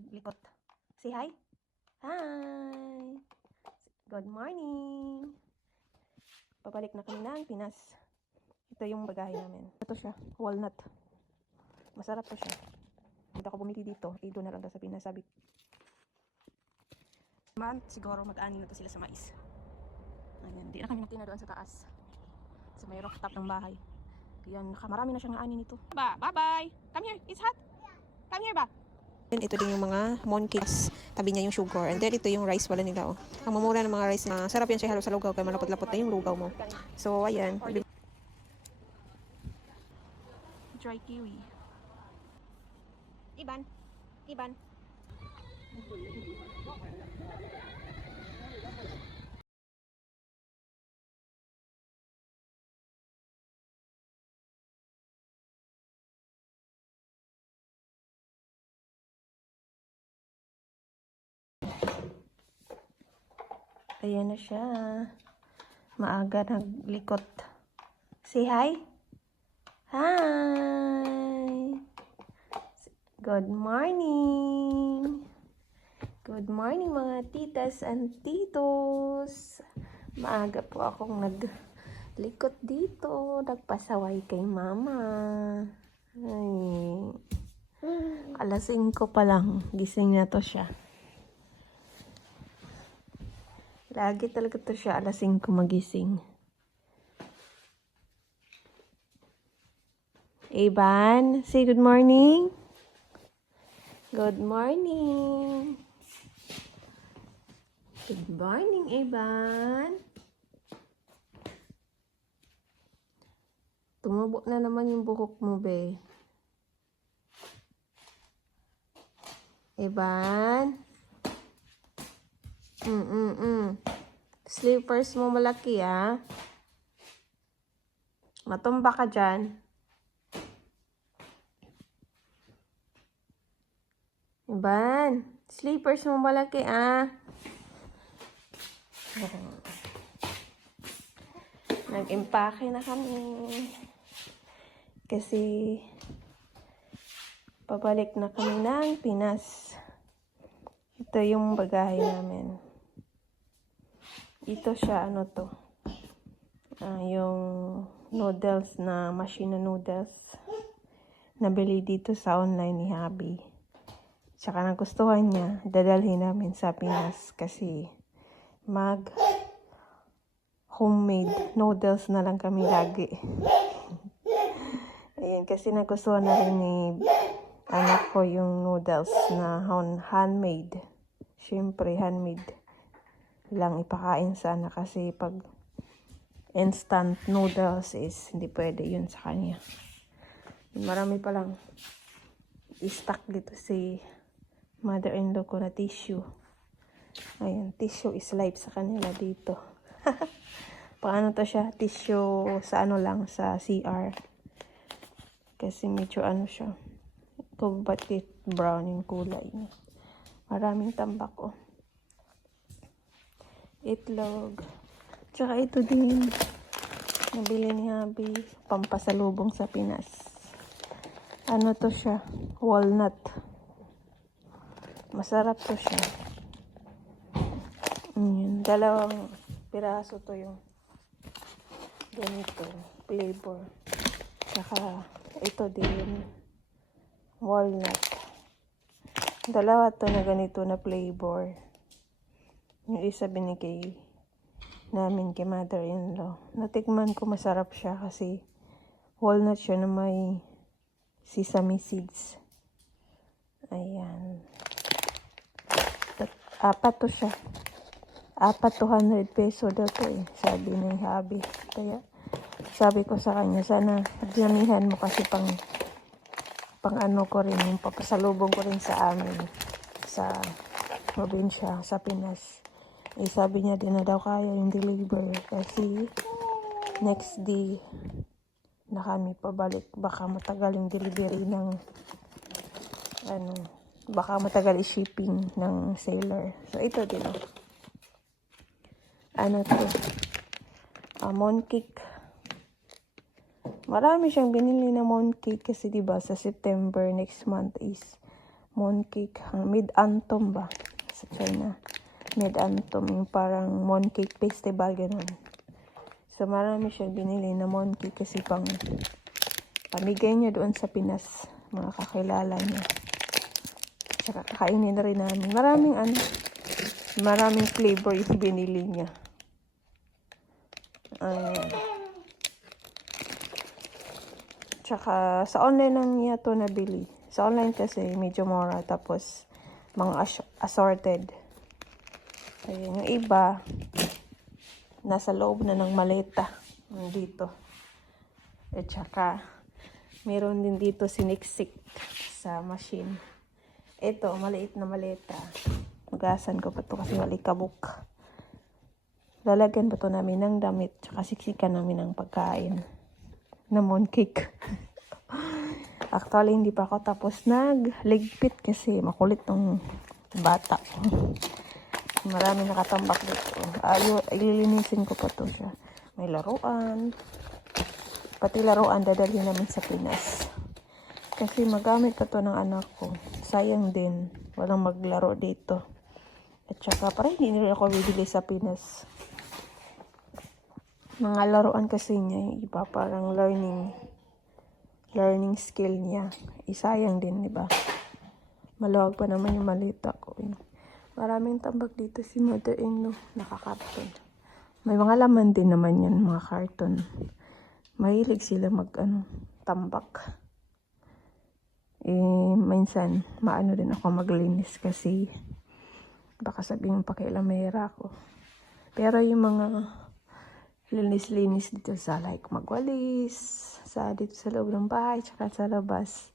naglikot. Say hi. Hi! Good morning! Pabalik na kami ng Pinas. Ito yung bagahe namin. Ito siya, walnut. Masarap to siya. Hindi ako bumili dito. Doon na lang sa Pinas. Sabi. Siguro mag-ani na to sila sa mais. Ayan, di na kami natina doon sa taas. Sa may rooftop ng bahay. Ayan, marami na siyang ani nito. Bye-bye! Come here, it's hot! Come here ba? Ito din yung mga mooncakes. Tabi niya yung sugar. And then ito yung rice wala nila. Oh. Ang mamura ng mga rice na sarap yan siya halo sa lugaw. Kaya malapot-lapot na yung lugaw mo. So, ayan. Dry kiwi. Iban. Iban. Ayan na siya. Maaga naglikot. Say hi. Hi. Good morning. Good morning mga titas and titos. Maaga po akong naglikot dito. Nagpasaway kay mama. Ay. Alas 5 pa lang. Gising na to siya. Lagi talaga to siya. Alas 5 magising. Evan, say good morning. Good morning. Good morning, Evan. Tumubo na naman yung buhok mo, be. Evan. Slippers mo malaki, ah. Matumba ka dyan. Evan. Slippers mo malaki, ah. Nag-impake na kami. Kasi pabalik na kami ng Pinas. Ito yung bagahe namin. Ito siya, ano to? Yung noodles na machine na noodles. Nabili dito sa online ni Habi. Tsaka nagustuhan niya, dadalhin namin sa Pinas kasi homemade noodles na lang kami lagi. Ayan, kasi nagustuhan na rin ni anak ko yung noodles na handmade. Siyempre, handmade lang ipakain sana kasi pag instant noodles is hindi pwede yun sa kanya. Marami palang i-stock dito si mother-in-law ko na tissue. Ayan, tissue is life sa kanila dito. Paano to siya? Tissue sa ano lang, sa CR. Kasi medyo ano siya. Batit brown yung kulay. Maraming tambak, oh. Itlog. Tsaka ito din. Nabili ni Habi. Pampasalubong sa Pinas. Ano to siya? Walnut. Masarap to siya. Dalawang piraso to yung ganito. Flavor. Tsaka ito din. Walnut. Dalawa to na ganito na flavor. Yung isa binigay namin kay mother-in-law. Natikman ko masarap siya kasi walnut siya na may sesame seeds. Ayan. Apat to siya. 200 peso daw to eh. Sabi ni Habi. Kaya sabi ko sa kanya, sana damihan mo kasi pang ano ko rin, yung papasalubong ko rin sa amin sa probinsya, sa Pinas. Eh, sabi niya din na daw kaya yung deliver kasi next day na kami pabalik. Baka matagal yung delivery ng baka matagal i-shipping ng seller. So, ito din. Ano to? Mooncake. Marami siyang binili na mooncake kasi diba sa September next month is mooncake. Mid-Autumn ba? Sa China. Mid-Autumn. Yung parang mooncake festival, ganun. So, marami siyang binili na mooncake kasi pamigay niya doon sa Pinas. Mga kakilala niya. Tsaka kakainin na rin namin. Maraming flavor yung binili niya. Tsaka sa online lang niya to nabili. Sa online kasi medyo mura. Tapos mga assorted. Ayan, yung iba nasa loob na ng maleta. Dito. At tsaka meron din dito siniksik sa machine. Ito, maliit na maleta. Magasan ko pa to kasi wala kabuk. Lalagyan pa to namin ng damit. Tsaka siksikan namin ng pagkain. Na mooncake. Actually, hindi pa ako tapos nagligpit kasi makulit tong bata. Marami nakatambak dito. Ililinisin ko pa to siya. May laruan. Pati laruan dadalhin namin sa Pinas. Kasi magamit pa to ng anak ko. Sayang din. Walang maglaro dito. At saka parang hindi rin ako bibili sa Pinas. Mga laruan kasi niya, yung iba parang learning skill niya. Isayang din, di ba? Maluwag pa naman yung malita ko. Maraming tambak dito si mother-in-law. Nakakarton. May mga laman din naman yan, mga karton. Mahilig sila tambak. Minsan, maano din ako maglinis kasi baka sabihin pakialamera ako. Pero yung mga linis-linis dito sa magwalis, dito sa loob ng bahay, tsaka sa labas,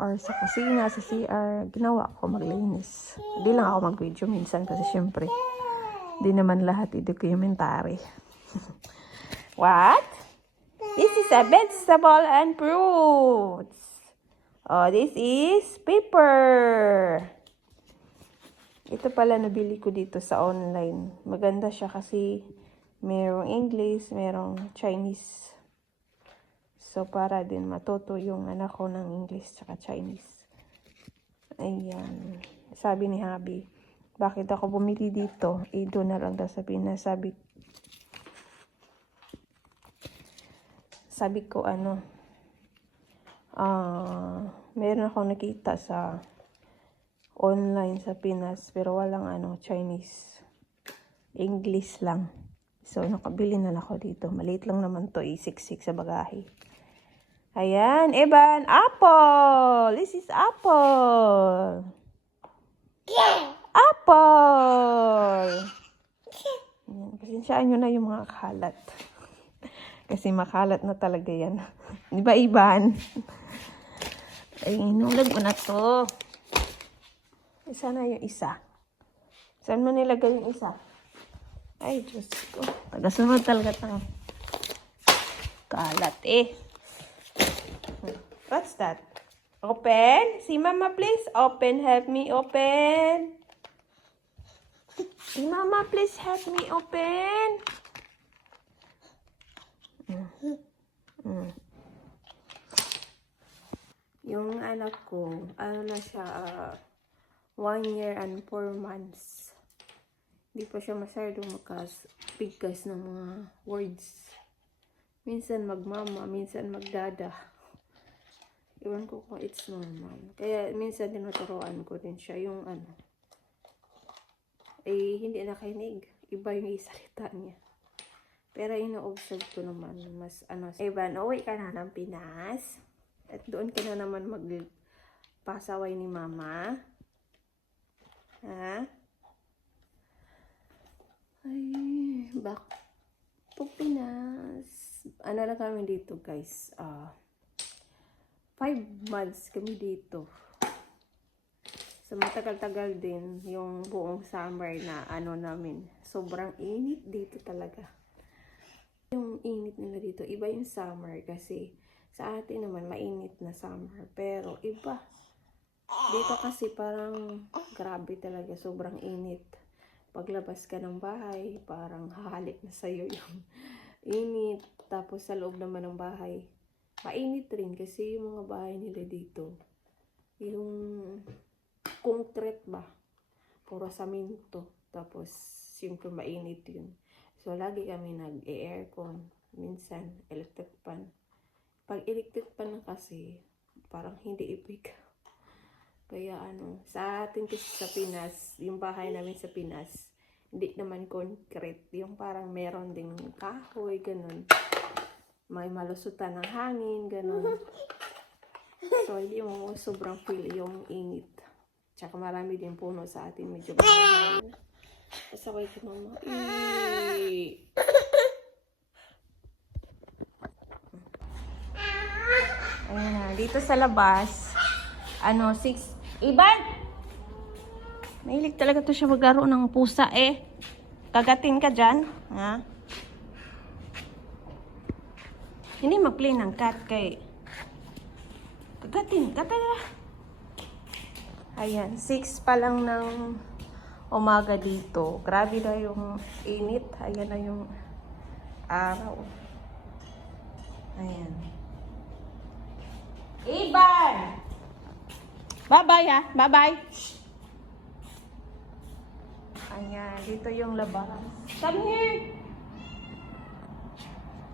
or sa kusina, sa CR, ginawa ko maglinis. Hindi lang ako mag-video minsan kasi syempre, di naman lahat i-documentary. What? This is a vegetable and fruits. Oh, this is paper. Ito pala nabili ko dito sa online. Maganda siya kasi merong English, merong Chinese. So, para din matuto yung anak ko ng English tsaka Chinese. Ayan. Sabi ni Habi, bakit ako bumili dito? Doon na lang daw sa Pinas. Sabi ko meron ako nakita sa online sa Pinas pero walang Chinese. English lang. So, nakabili na ako dito. Maliit lang naman to, isiksik sa bagahe. Ayan, Evan, apple! This is apple! Apple! Ayan, pasensyaan nyo na yung mga kalat. Kasi makalat na talaga yan. Di ba, Ivan? Ay, inulag mo na to. Isa na yung isa. Saan mo nilagay yung isa? Ay, Diyos ko. Tagasunod talaga tang kalat What's that? Open? See, Mama, please. Open. Help me open. See, Mama, please help me open. Yung anak ko, na siya, 1 year and 4 months. Hindi pa siya masyadong makabigkas ng mga words. Minsan magmama, minsan magdada. Iwan ko kung it's normal. Kaya minsan tinuturuan ko din siya yung hindi nakinig. Iba yung isalita niya. Pero ino-observe ko naman mas Evan, uwi ka na ng Pinas. At doon ka na naman magpasaway ni Mama. Ha? Ay, back to Pinas. Lang kami dito, guys. 5 months kami dito. So, matagal-tagal din yung buong summer na namin. Sobrang init dito talaga. Yung init nila dito, iba yung summer kasi sa atin naman mainit na summer. Pero iba. Dito kasi parang grabe talaga, sobrang init. Paglabas ka ng bahay, parang hahalik na sa'yo yung init. Tapos sa loob naman ng bahay, mainit rin kasi yung mga bahay nila dito, yung concrete ba? Puro saminto. Tapos, siyempre mainit yun. So, lagi kami nag-aircon. Minsan, electric fan. Pag electric fan na kasi, parang hindi ipik. Kaya sa atin kasi sa Pinas, yung bahay namin sa Pinas, hindi naman concrete. Yung parang meron ding kahoy, ganun. May malusutan ng hangin, ganun. So, hindi mo sobrang feel yung init. Tsaka marami din puno sa atin, medyo mahangin. Pasaway ko mama. Ayan na, dito sa labas, 6, Iban! Mahilig talaga to siya maglaro ng pusa eh. Kagatin ka dyan, ha? Hindi mag-play ng cat kay kagatin ka talaga. Ayan, 6 pa lang ng umaga dito. Grabe na yung init. Ayan na yung araw. Ayan. Iban! Bye-bye ha. Bye-bye. Ayan. Dito yung labas. Come here.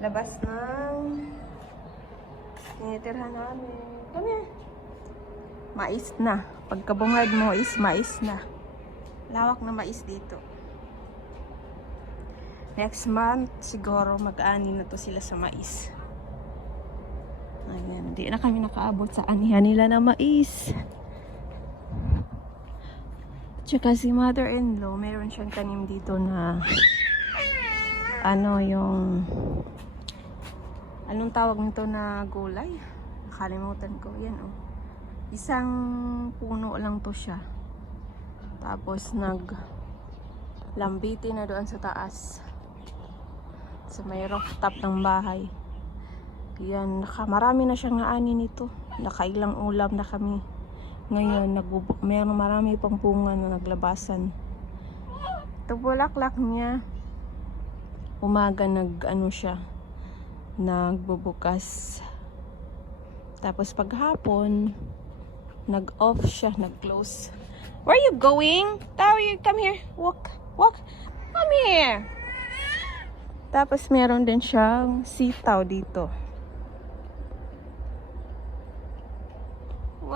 Labas ng tinitirhan namin. Come here. Mais na. Pagkabungad mo is mais na. Lawak na mais dito. Next month, siguro mag-ani na to sila sa mais. Ayan, di na kami nakaabot sa anihan nila na mais. Tsaka si mother-in-law, meron siyang tanim dito na anong tawag nito na gulay? Nakalimutan ko. Yan Isang puno lang to siya. Tapos naglambiti na doon sa taas. Sa may rooftop ng bahay. Yan, marami na siyang ani nito. Nakailang ulam na kami. Ngayon, marami pang bunga na naglabasan. Ito bulaklak niya. Umaga siya. Nagbubukas. Tapos paghapon, nag-off siya, nag-close. Where are you going? Come here. Walk. Come here. Tapos meron din siyang sitaw dito. Wow!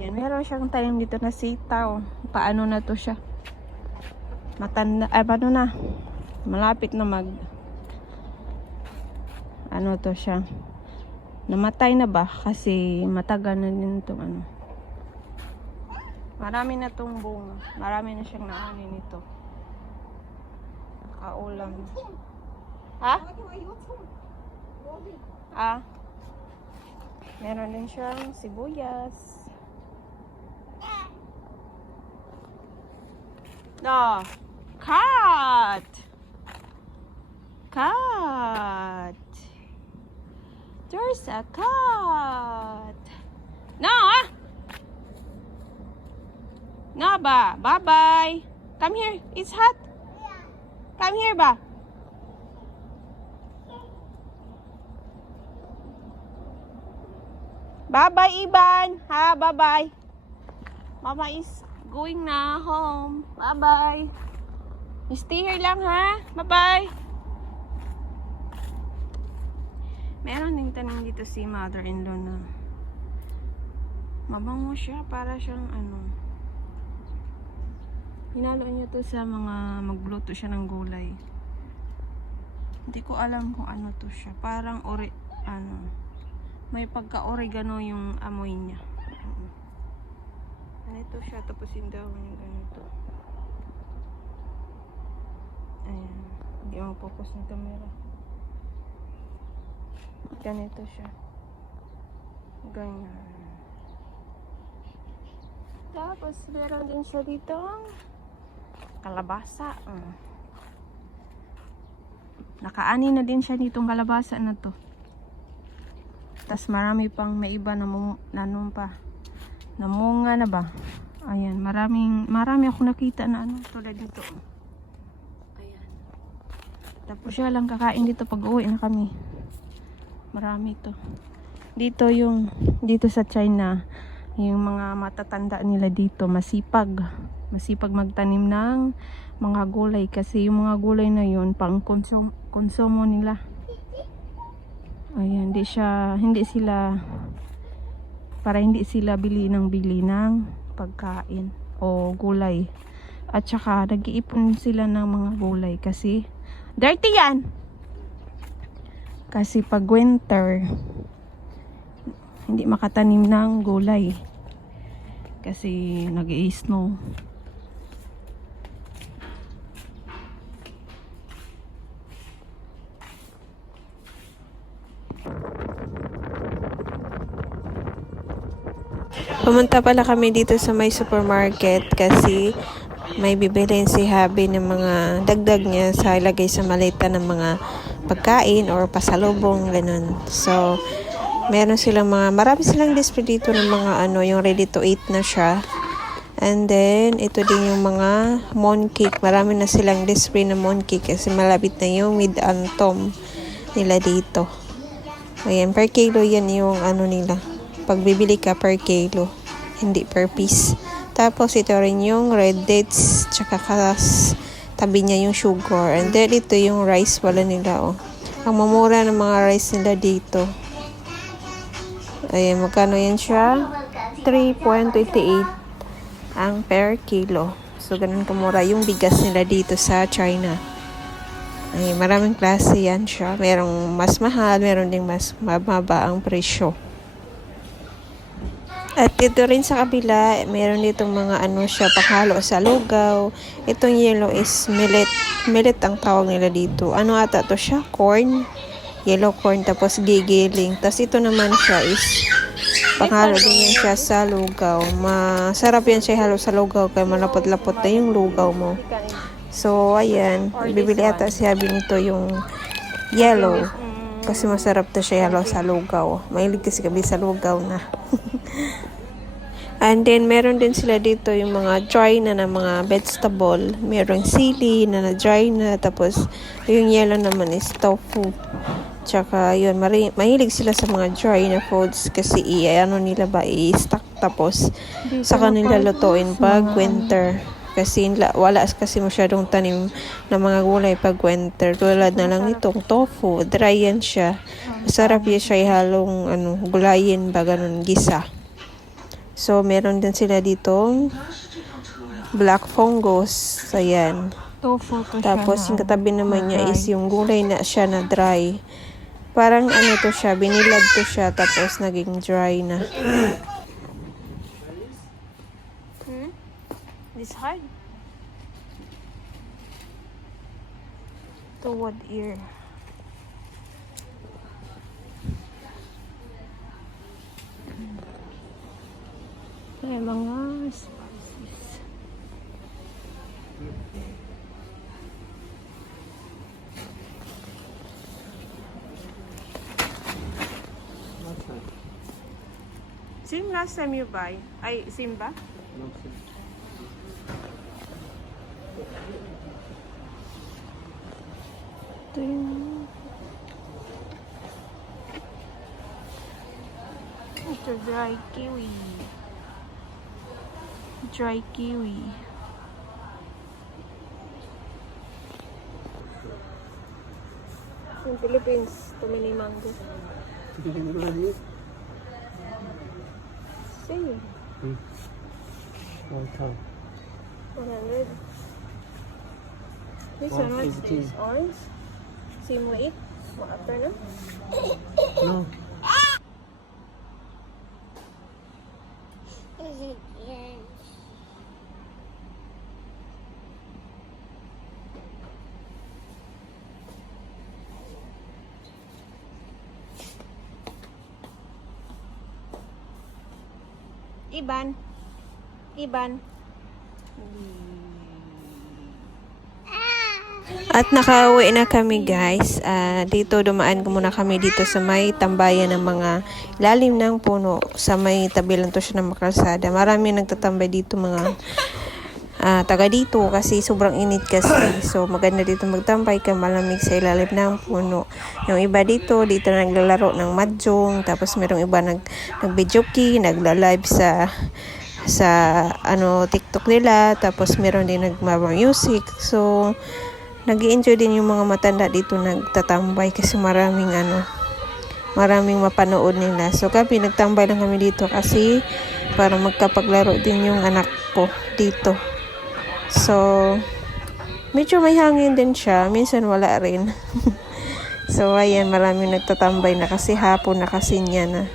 Yan, meron siyang tanim dito na sitaw. Paano na to siya? Matanda, paano na? Malapit na to siya? Namatay na ba? Kasi matagal na din itong Marami na itong bunga. Marami na siyang naani nito. Nakaulam. Ha? Meron din siyang sibuyas. No. Cat! There's a cat. No, No ba? Bye-bye. Come here. It's hot. Come here ba? Bye-bye, Iban. Ha, bye-bye. Mama is going na home. Bye-bye. Stay here lang, ha? Bye-bye. Meron din tanim dito si mother-in-law na mabango siya. Para siyang hinalo niya to sa mga magluto siya ng gulay. Hindi ko alam kung ano to siya. Parang may pagka-oregano yung amoy niya. Ganito siya. Tapos yung dahon yung ganito. Ayan. Hindi mag-focus ng camera. Ganito siya. Ganyan. Tapos meron din siya dito kalabasa. Nakaani na din siya ditong kalabasa na to. Tapos marami pang may iba na namunga na ba? Ayan, marami ako nakita na tulad dito. Ayan. Tapos siya lang kakain dito pag uwi na kami. Marami to. dito sa China, yung mga matatanda nila dito masipag magtanim ng mga gulay kasi yung mga gulay na yun pang konsumo nila. Ayan, hindi sila bili ng pagkain o gulay. At saka nag-iipon sila ng mga gulay kasi dirty yan. Kasi pag winter hindi makatanim ng gulay kasi nag-i-snow. Pumunta pala kami dito sa may supermarket kasi may bibilin si Habi ng mga dagdag niya sa ilagay sa maleta ng mga pagkain or pasalubong, ganun. So, marami silang display dito ng mga yung ready to eat na siya. And then, ito din yung mga mooncake. Marami na silang display na mooncake kasi malapit na yung mid-autumn nila dito. Ayan, per kilo yan yung nila. Pag bibili ka per kilo, hindi per piece. Tapos ito rin yung red dates, tsaka tabi niya yung sugar. And then ito yung rice wala nila, oh. Ang mamura ng mga rice nila dito. Ayan, magkano yan siya? 3.28 ang per kilo. So, ganun kamura yung bigas nila dito sa China. Ay, maraming klase yan siya. Merong mas mahal, meron ding mas mababa ang presyo. At dito rin sa kabila, meron ditong mga siya, paghalo sa lugaw. Itong yellow is millet. Millet ang tawag nila dito. Ata to siya? Corn. Yellow corn, tapos gigiling. Tapos ito naman siya is panghalo din yan siya sa lugaw. Masarap yan siya halo sa lugaw kaya malapot-lapot na yung lugaw mo. So, ayan. Bibili ata si Habi nito yung yellow. Kasi masarap na siya halo sa lugaw. Mahilig kasi kami sa lugaw na. And then, meron din sila dito yung mga dry na mga vegetable. Merong sili na dry na. Tapos, yung yellow naman is tofu. Tsaka, yun, mahilig sila sa mga dry na foods kasi i-stock tapos sa kanila lutuin pag winter. Kasi wala kasi masyadong tanim ng mga gulay pag winter. Tulad na lang itong tofu, dry yan siya. Masarap yan siya ihalong gulayin ba ganun, gisa. So, meron din sila ditong black fungus. Ayan. Tofu to Tapos, siya yung katabi naman niya is yung gulay na siya na dry. Parang to siya, binilad to siya, tapos naging dry na. This hard. To what ear? Ay, mga spices. Same last time you buy? Ay, same ba? No, sir. Ito yung... Ito, dry kiwi. Dry kiwi. In Philippines, tumili mango. Same. 1,000. 100. This one, what's 150. this? Orange? Same weight? What, after na? No. Iban. At nakauwi na kami, guys. Dito dumaan muna kami dito sa may tambayan ng mga lalim ng puno. Sa may tabi lang to siya ng makalsada. Marami nagtatambay dito mga taga dito kasi sobrang init kasi. So maganda dito magtambay ka, malamig sa ilalim ng puno. Yung iba dito naglalaro ng mahjong, tapos merong iba nag-videoke, nagla-live sa TikTok nila, tapos meron din nagma-music. So nag-i-enjoy din yung mga matanda dito nagtatambay kasi maraming mapanood nila. So kami nagtambay lang kami dito kasi para magkapaglaro din yung anak ko dito. So medyo may hangin din siya, minsan wala rin. So ayan, maraming nagtatambay na kasi hapon na kasi niya na.